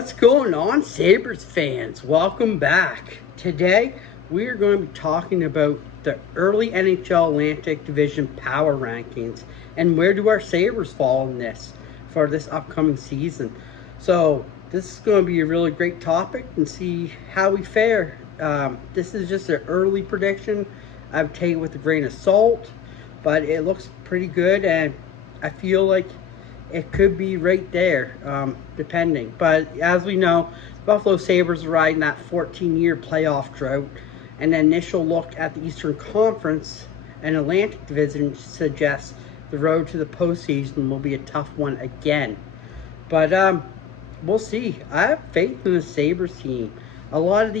What's going on, Sabres fans? Welcome back. Today, we are going to be talking about the early NHL Atlantic Division power rankings and where do our Sabres fall in this for this upcoming season. So, this is going to be a really great topic and see how we fare. This is just an early prediction. I would take it with a grain of salt, but it looks pretty good, and I feel like it could be right there, depending. But as we know, Buffalo Sabres are riding that 14-year playoff drought. An initial look at the Eastern Conference and Atlantic Division suggests the road to the postseason will be a tough one again. But we'll see. I have faith in the Sabres team. A lot of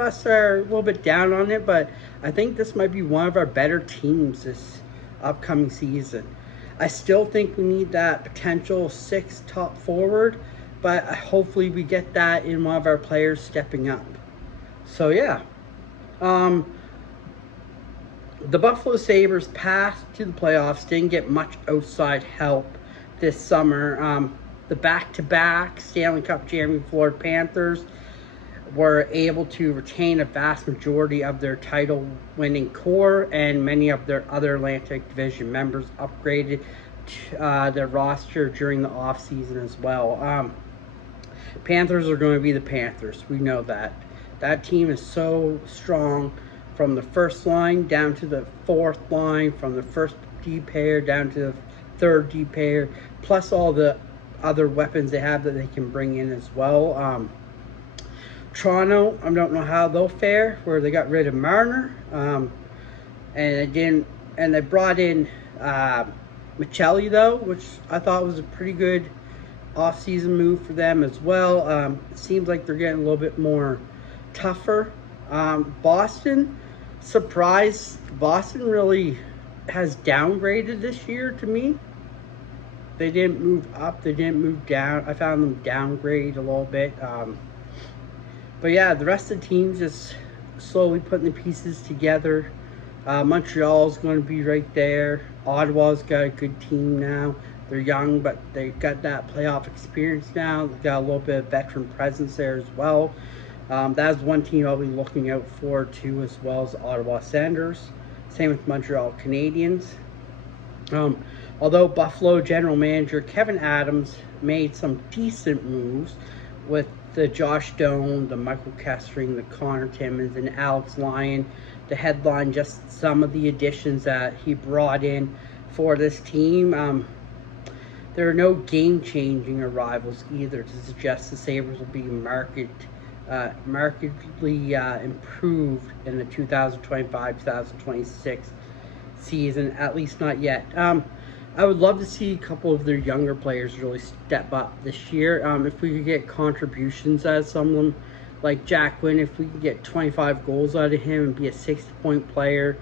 us are a little bit down on it, but I think this might be one of our better teams this upcoming season. I still think we need that potential 6 top forward, but hopefully we get that in one of our players stepping up. So yeah, the Buffalo Sabres path to the playoffs didn't get much outside help this summer. The back-to-back Stanley Cup champion Florida Panthers were able to retain a vast majority of their title-winning core, and many of their other Atlantic Division members upgraded their roster during the offseason as well. Panthers are going to be the Panthers. We know that. That team is so strong from the first line down to the fourth line, from the first D pair down to the third D pair, plus all the other weapons they have that they can bring in as well. Toronto, I don't know how they'll fare, where they got rid of Marner, and they brought in Michelli, though, which I thought was a pretty good off-season move for them as well. It seems like they're getting a little bit more tougher. Boston, surprise, Boston really has downgraded this year to me. They didn't move up, they didn't move down. I found them downgrade a little bit. But yeah, the rest of the teams just slowly putting the pieces together. Montreal's going to be right there. Ottawa's got a good team now. They're young, but they've got that playoff experience now. They've got a little bit of veteran presence there as well. That's one team I'll be looking out for too, as well as the Ottawa Senators. Same with Montreal Canadiens. Although Buffalo general manager Kevin Adams made some decent moves with the Josh Doan, the Michael Kestring, the Connor Timmins, and Alex Lyon to headline just some of the additions that he brought in for this team. There are no game-changing arrivals either to suggest the Sabres will be markedly improved in the 2025-2026 season, at least not yet. I would love to see a couple of their younger players really step up this year. If we could get contributions out of some of them, like Jack Quinn, if we could get 25 goals out of him and be a 60-point player.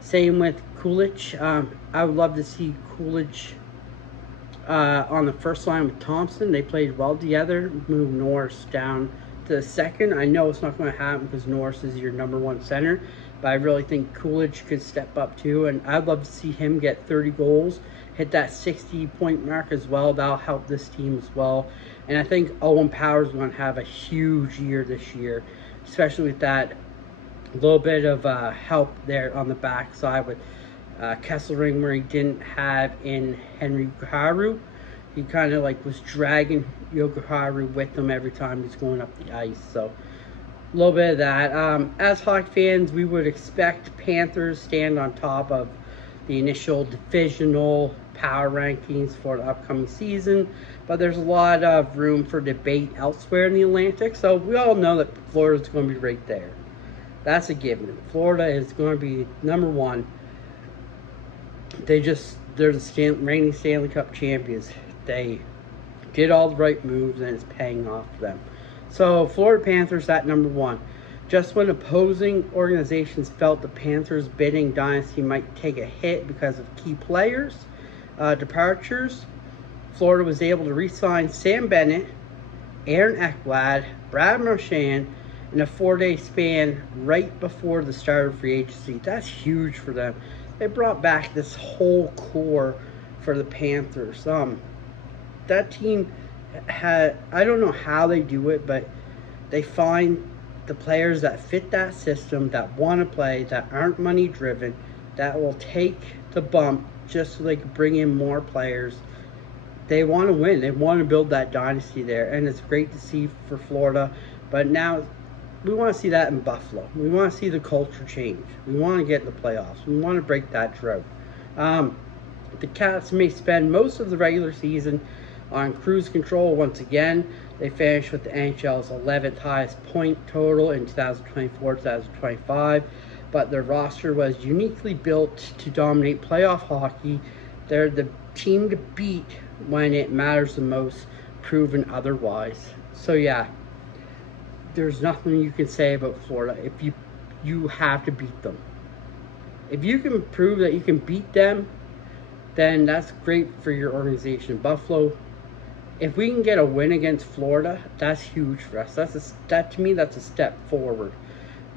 Same with Coolidge. I would love to see Coolidge on the first line with Thompson. They played well together. Move Norris down to the second. I know it's not going to happen because Norris is your number one center, but I really think Coolidge could step up too, and I'd love to see him get 30 goals, hit that 60-point mark as well. That'll help this team as well. And I think Owen Power is going to have a huge year this year, especially with that little bit of help there on the backside with Kesselring, where he didn't have in Henry Gaharu. He kind of like was dragging Yokoharu with him every time he's going up the ice. So a little bit of that. As Hockey fans, we would expect Panthers stand on top of the initial divisional power rankings for the upcoming season, but there's a lot of room for debate elsewhere in the Atlantic. So we all know that Florida's going to be right there. That's a given. Florida is going to be number one. They're the reigning Stanley Cup champions. They did all the right moves, and it's paying off for them. So Florida Panthers at number one. Just when opposing organizations felt the Panthers' bidding dynasty might take a hit because of key players, departures, Florida was able to re-sign Sam Bennett, Aaron Ekblad, Brad Marchand in a 4-day span right before the start of free agency. That's huge for them. They brought back this whole core for the Panthers. That team I don't know how they do it, but they find the players that fit that system, that want to play, that aren't money driven, that will take the bump just so they can bring in more players. They want to win. They want to build that dynasty there, and it's great to see for Florida. But now we want to see that in Buffalo. We want to see the culture change. We want to get in the playoffs. We want to break that drought. The Cats may spend most of the regular season on cruise control once again. They finished with the NHL's 11th highest point total in 2024-2025, but their roster was uniquely built to dominate playoff hockey. They're the team to beat when it matters the most, proven otherwise. So yeah, there's nothing you can say about Florida. If you have to beat them. If you can prove that you can beat them, then that's great for your organization. Buffalo, if we can get a win against Florida, that's huge for us. To me, that's a step forward.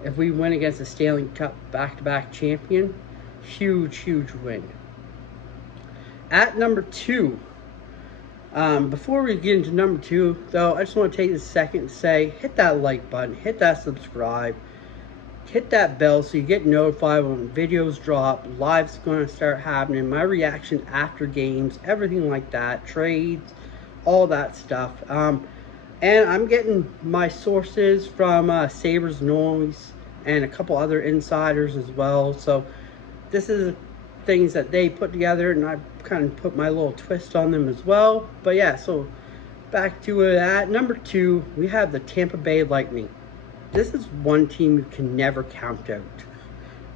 If we win against the Stanley Cup back-to-back champion, huge win. At number 2, before we get into number 2, though, I just want to take a second to say, hit that like button, hit that subscribe, hit that bell so you get notified when videos drop. Live's going to start happening, my reaction after games, everything like that, trades, all that stuff. And I'm getting my sources from Sabres Noise and a couple other insiders as well. So this is things that they put together, and I kind of put my little twist on them as well. But yeah, so back to it. At number 2, we have the Tampa Bay Lightning. This is one team you can never count out.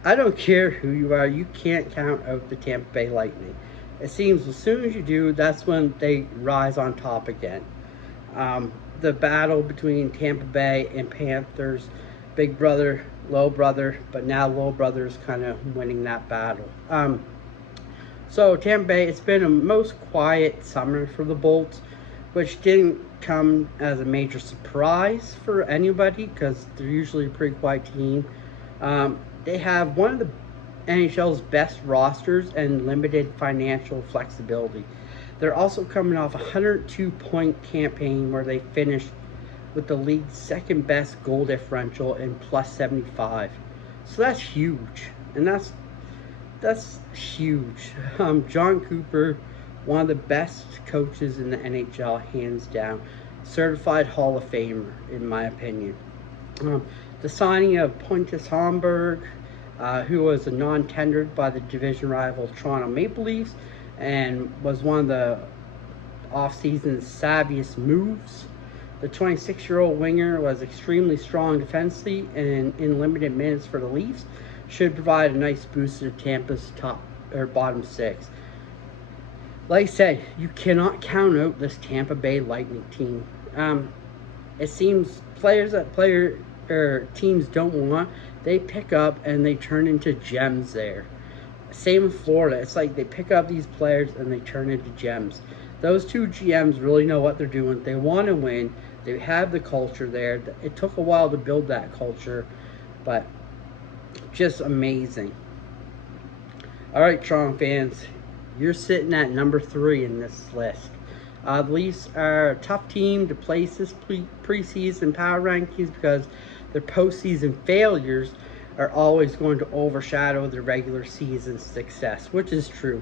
I don't care who you are, you can't count out the Tampa Bay Lightning. It seems as soon as you do, that's when they rise on top again. The battle between Tampa Bay and Panthers, big brother, little brother, but now little brother is kind of winning that battle. So Tampa Bay, it's been a most quiet summer for the Bolts, which didn't come as a major surprise for anybody because they're usually a pretty quiet team. They have one of the NHL's best rosters and limited financial flexibility. They're also coming off a 102-point campaign where they finished with the league's second best goal differential in plus 75. So that's huge, and that's huge. John Cooper, one of the best coaches in the NHL, hands down. Certified Hall of Famer, in my opinion. The signing of Pontus Holmberg, who was a non-tendered by the division rival Toronto Maple Leafs and was one of the off-season's savviest moves. The 26-year-old winger was extremely strong defensively and in limited minutes for the Leafs should provide a nice boost to Tampa's bottom 6. Like I said, you cannot count out this Tampa Bay Lightning team. It seems players that teams don't want, they pick up and they turn into gems there. Same with Florida. It's like they pick up these players and they turn into gems. Those two GMs really know what they're doing. They want to win. They have the culture there. It took a while to build that culture, but just amazing. All right, Toronto fans, you're sitting at number 3 in this list. The Leafs are a tough team to place this preseason power rankings because their postseason failures are always going to overshadow the regular season success, which is true.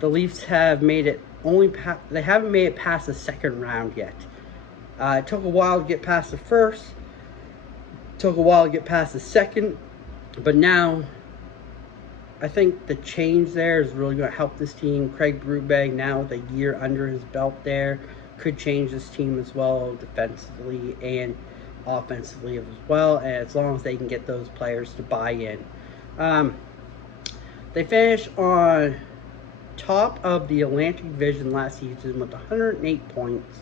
The Leafs have made it they haven't made it past the second round yet. It took a while to get past the first, took a while to get past the second, but now I think the change there is really going to help this team. Craig Brubeck, now with a year under his belt there, could change this team as well, defensively and offensively as well, and as long as they can get those players to buy in. They finished on top of the Atlantic Division last season with 108 points,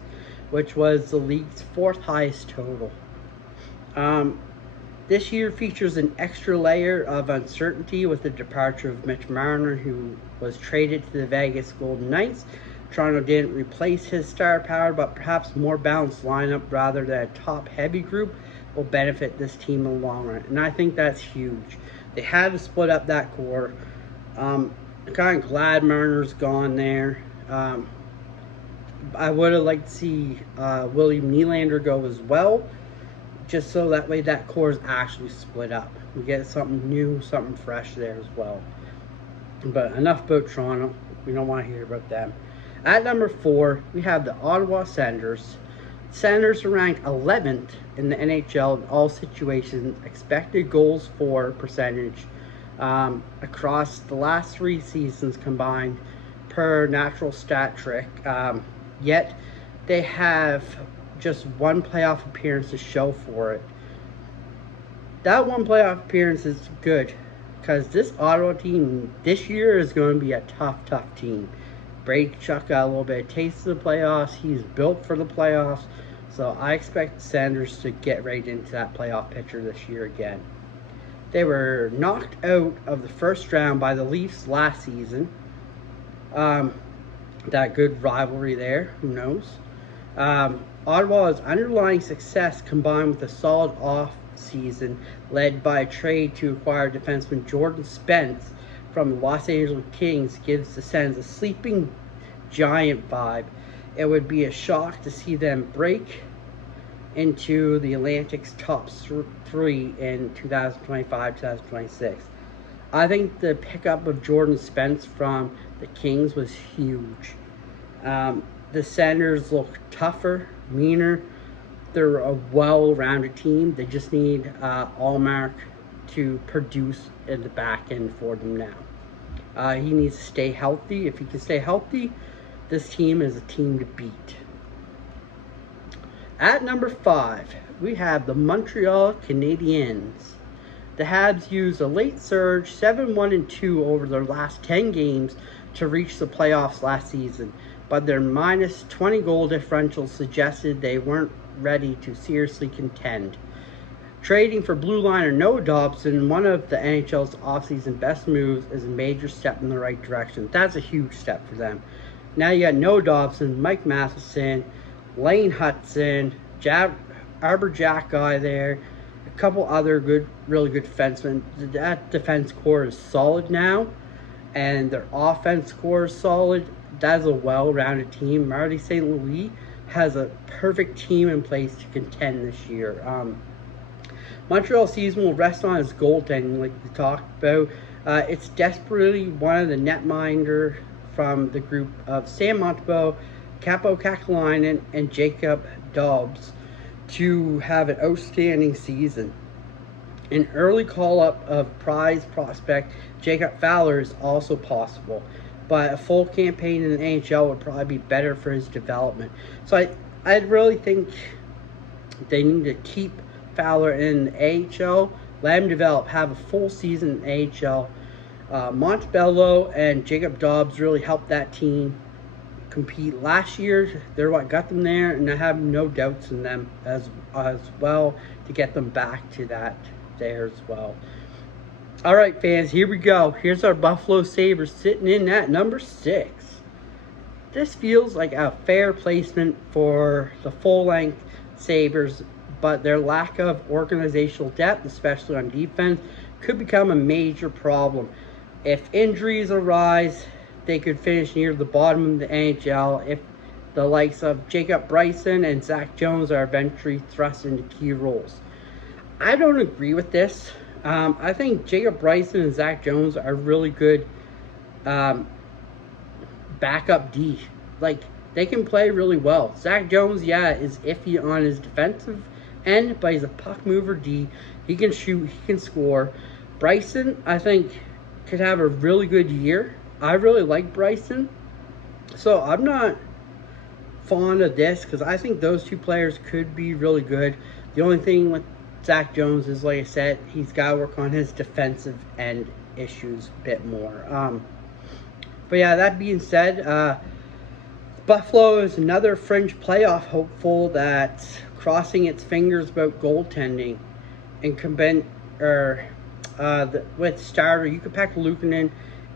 which was the league's 4th highest total. This year features an extra layer of uncertainty with the departure of Mitch Marner, who was traded to the Vegas Golden Knights. Toronto didn't replace his star power, but perhaps more balanced lineup rather than a top-heavy group will benefit this team in the long run. And I think that's huge. They had to split up that core. I'm kind of glad Marner's gone there. I would have liked to see William Nylander go as well, just so that way that core is actually split up. We get something new, something fresh there as well. But enough about Toronto. We don't want to hear about them. At number 4, we have the Ottawa Senators. Senators are ranked 11th in the NHL in all situations, expected goals for percentage across the last 3 seasons combined per natural stat trick. Yet they have just 1 playoff appearance to show for it. That 1 playoff appearance is good, because this Ottawa team this year is going to be a tough team. Brady Tkachuk got a little bit of taste of the playoffs. He's built for the playoffs. So I expect the Senators to get right into that playoff picture this year again. They were knocked out of the first round by the Leafs last season. That good rivalry there, who knows? Ottawa's underlying success combined with a solid off-season led by a trade to acquire defenseman Jordan Spence from the Los Angeles Kings gives the Sens a sleeping giant vibe. It would be a shock to see them break into the Atlantic's top 3 in 2025-2026. I think the pickup of Jordan Spence from the Kings was huge. The Senators look tougher, meaner. They're a well-rounded team. They just need Allmark to produce in the back end for them now. He needs to stay healthy. If he can stay healthy, this team is a team to beat. At number 5, we have the Montreal Canadiens. The Habs used a late surge, 7-1-2 over their last 10 games to reach the playoffs last season, but their minus 20 goal differential suggested they weren't ready to seriously contend. Trading for blue liner Noah Dobson, one of the NHL's offseason best moves, is a major step in the right direction. That's a huge step for them. Now you got Noah Dobson, Mike Matheson, Lane Hudson, Arbor Jack guy there, a couple other really good defensemen. That defense core is solid now, and their offense core is solid. That is a well-rounded team. Marty St. Louis has a perfect team in place to contend this year. Montreal season will rest on its goaltending, like we talked about. It's desperately one of the netminder from the group of Sam Montembeault, Capo Kakalainen, and Jacob Dobbs to have an outstanding season. An early call-up of prize prospect Jacob Fowler is also possible, but a full campaign in the NHL would probably be better for his development. So I really think they need to keep Fowler in the AHL, let him develop, have a full season in AHL. Montebello and Jacob Dobbs really helped that team compete last year. They're what got them there, and I have no doubts in them as well to get them back to that there as well. All right, fans, here we go. Here's our Buffalo Sabres sitting in at number 6. This feels like a fair placement for the full-length Sabres, but their lack of organizational depth, especially on defense, could become a major problem. If injuries arise, they could finish near the bottom of the NHL if the likes of Jacob Bryson and Zach Jones are eventually thrust into key roles. I don't agree with this. I think Jacob Bryson and Zach Jones are really good backup D. Like, they can play really well. Zach Jones, yeah, is iffy on his defensive end, but he's a puck mover D. He can shoot, he can score. Bryson, I think, could have a really good year. I really like Bryson. So I'm not fond of this because I think those two players could be really good. The only thing with Zach Jones is, like I said, he's got to work on his defensive end issues a bit more. But yeah, that being said, Buffalo is another fringe playoff hopeful that's crossing its fingers about goaltending. And with starter Jukka-Pekka Luukkonen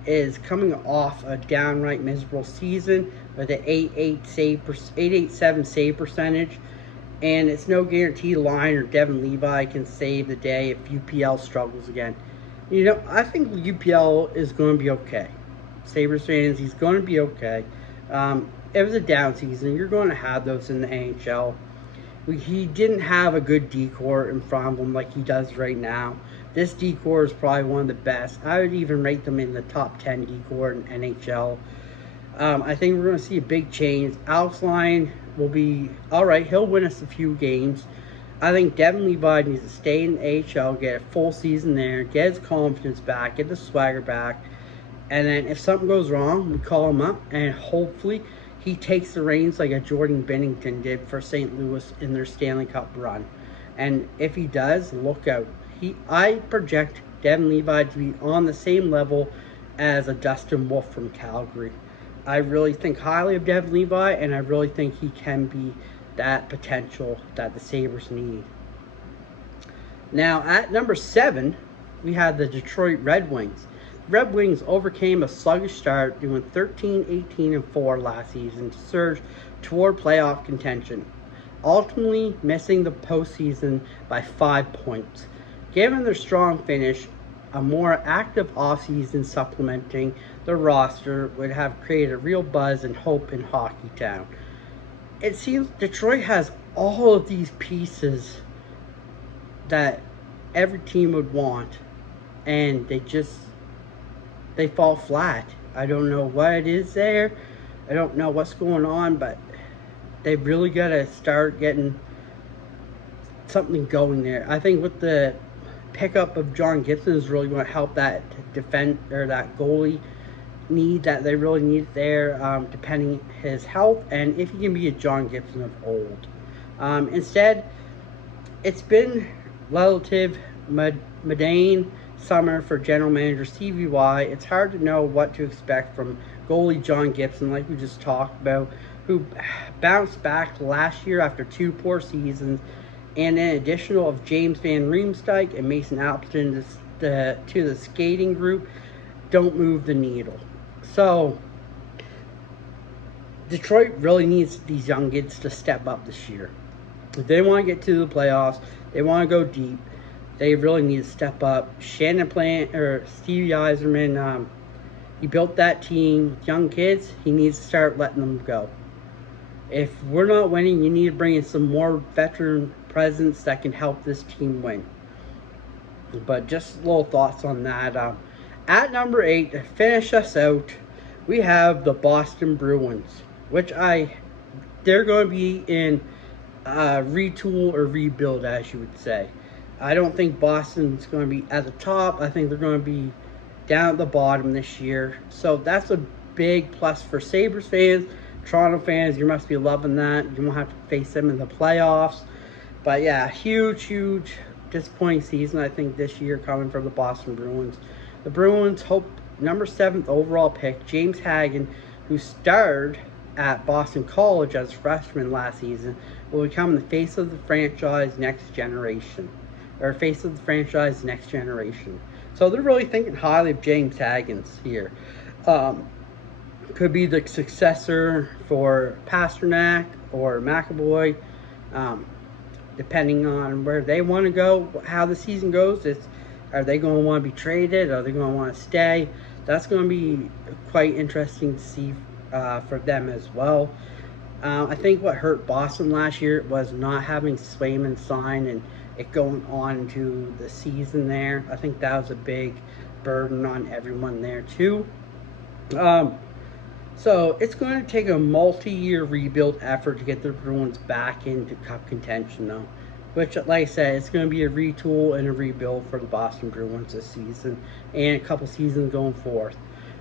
is coming off a downright miserable season with an 8.87 save percentage. And it's no guarantee Lyon or Devin Levi can save the day if UPL struggles again. You know, I think UPL is going to be okay. Sabres fans, he's going to be okay. it was a down season. You're going to have those in the NHL. He didn't have a good decor in front of him like he does right now. This decor is probably one of the best. I would even rate them in the top 10 decor in NHL. I think we're going to see a big change. Alex Lyon will be all right. He'll win us a few games. I think Devin Levi needs to stay in the AHL, get a full season there, get his confidence back, get the swagger back. And then if something goes wrong, we call him up, and hopefully he takes the reins like a Jordan Binnington did for St. Louis in their Stanley Cup run. And if he does, look out. I project Devin Levi to be on the same level as a Dustin Wolf from Calgary. I really think highly of Devin Levi, and I really think he can be that potential that the Sabres need. Now, at number 7, we have the Detroit Red Wings. Red Wings overcame a sluggish start, doing 13-18-4 last season to surge toward playoff contention, ultimately missing the postseason by 5 points. Given their strong finish, a more active offseason supplementing the roster would have created a real buzz and hope in Hockeytown. It seems Detroit has all of these pieces that every team would want, and they fall flat. I don't know what it is there. I don't know what's going on, but they really got to start getting something going there. I think with the pickup of John Gibson is really going to help that defend or that goalie need that they really need there, depending his health and if he can be a John Gibson of old. Instead, it's been relative mundane summer for general manager Stevie Y. It's hard to know what to expect from goalie John Gibson, like we just talked about, who bounced back last year after 2 poor seasons, and an additional of James Van Riemsdyk and Mason Appleton to the skating group don't move the needle. So Detroit really needs these young kids to step up this year. If they want to get to the playoffs, they want to go deep, they really need to step up. Shannon Plant or Stevie Yzerman, he built that team with young kids. He needs to start letting them go. If we're not winning, you need to bring in some more veteran presence that can help this team win. But just little thoughts on that. At number 8, to finish us out, we have the Boston Bruins, which they're going to be in retool or rebuild, as you would say. I don't think Boston's going to be at the top. I think they're going to be down at the bottom this year. So that's a big plus for Sabres fans. Toronto fans, you must be loving that. You won't have to face them in the playoffs. But yeah, huge disappointing season, I think, this year coming from the Boston Bruins. The Bruins hope number 7th overall pick, James Hagen, who starred at Boston College as a freshman last season, will become the face of the franchise next generation. So they're really thinking highly of James Hagen here. Could be the successor for Pasternak or McAvoy, depending on where they want to go, how the season goes. Are they going to want to be traded? Are they going to want to stay? That's going to be quite interesting to see for them as well. I think what hurt Boston last year was not having Swayman sign and it going on into the season there. I think that was a big burden on everyone there too. So it's going to take a multi-year rebuild effort to get the Bruins back into cup contention though. Which, like I said, it's going to be a retool and a rebuild for the Boston Bruins this season and a couple seasons going forth.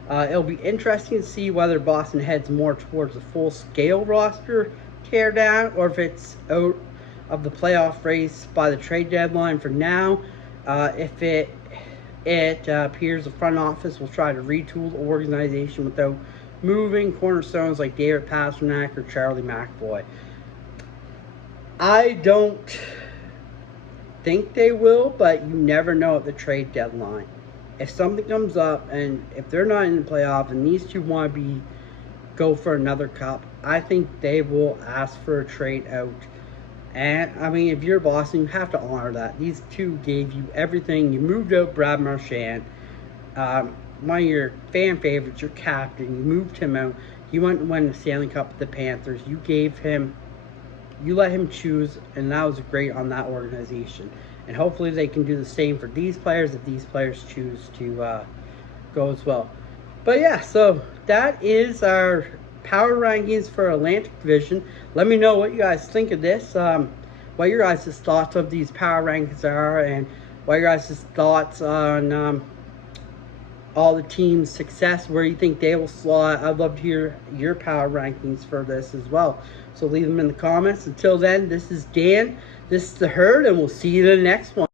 It'll be interesting to see whether Boston heads more towards a full-scale roster teardown or if it's out of the playoff race by the trade deadline. For now, if it appears the front office will try to retool the organization without moving cornerstones like David Pasternak or Charlie McAvoy. I don't think they will, but you never know at the trade deadline. If something comes up and if they're not in the playoff and these two want to go for another cup, I think they will ask for a trade out. And I mean, if you're Boston, you have to honor that. These two gave you everything. You moved out Brad Marchand. one of your fan favorites, your captain. You moved him out. He went and won the Stanley Cup with the Panthers. You let him choose, and that was great on that organization. And hopefully they can do the same for these players if these players choose to go as well. But yeah, so that is our power rankings for Atlantic Division. Let me know what you guys think of this, what your guys' thoughts of these power rankings are, and what your guys' thoughts on all the teams' success, where you think they will slot. I'd love to hear your power rankings for this as well. So leave them in the comments. Until then, this is Dan, this is The Herd, and we'll see you in the next one.